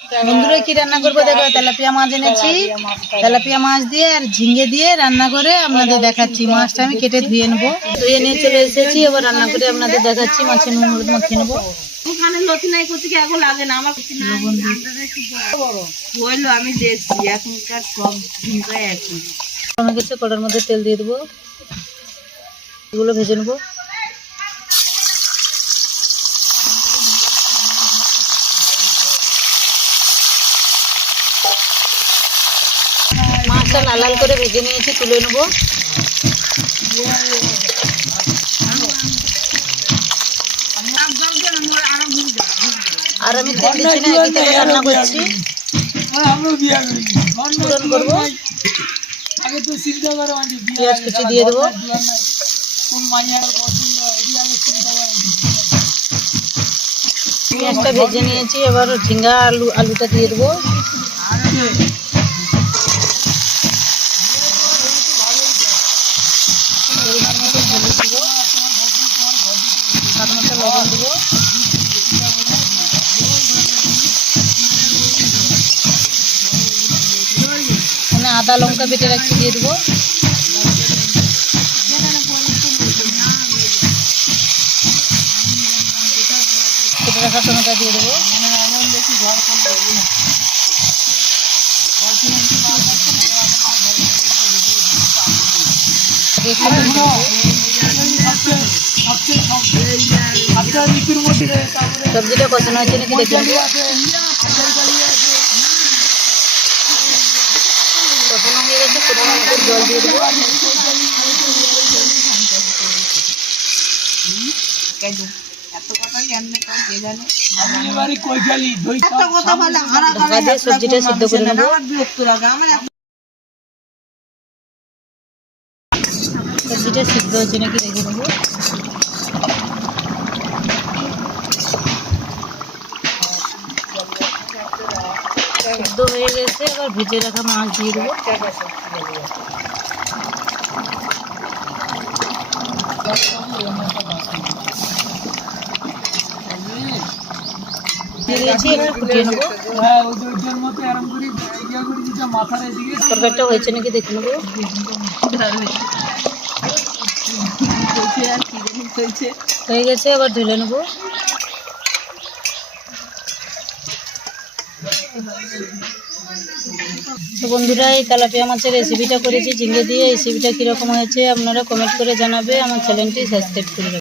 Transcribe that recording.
বন্ধুরা কি রান্না করবো দেখো, তেলাপিয়া মাছ এনেছি। তেলাপিয়া মাছ দিয়ে আর ঝিঙ্গে দিয়ে রান্না করে আপনাদের দেখাচ্ছি। মাছটা আমি কেটে ধুয়ে নেবো, ধুয়ে নিয়ে চলে এসেছি। এবার রান্না করে আপনাদের দেখাচ্ছি। মাছের নুন হলুদ মাখিয়ে নেবো। কড়ার মধ্যে তেল দিয়ে দেবো, এগুলো ভেজে নেবো। মাছটা লাল লাল করে ভেজে নিয়েছি, তুলে নেবো। আর আমি তেল দিচ্ছি না, একই তেলে রান্না করছি। ফোড়ন করবো, পেঁয়াজ কুচি দিয়ে দেবো। পেঁয়াজটা ভেজে নিয়েছি, এবার ঝিঙ্গা আলুটা দিয়ে দেবো। লবণ দেবো, আদা লঙ্কা বেটে রাখছি দিয়ে দেবো। কেটে রাখা টমেটো দিয়ে দেবো। সবজিটা কষানো হয়েছে নাকি দেখে নেবো। কষানো হয়ে গেছে, জল দিয়ে দেবো। সবজিটা সিদ্ধ করে নেবো। সবজিটা সিদ্ধ হচ্ছে নাকি দেখে নেবো। সিদ্ধ হয়ে গেছে, এবার ভেজে রাখা মাছ দিয়ে দেবো। তরকারিটা হয়েছে নাকি দেখে নেবো। হয়ে গেছে, এবার ঢেলে নেবো। তো বন্ধুরা, এই তেলাপিয়া মাছের রেসিপিটা করেছি ঝিঙ্গে দিয়ে। রেসিপিটা কীরকম হয়েছে আপনারা কমেন্ট করে জানাবে। আমার চ্যানেলটি সাবস্ক্রাইব করে রাখবেন।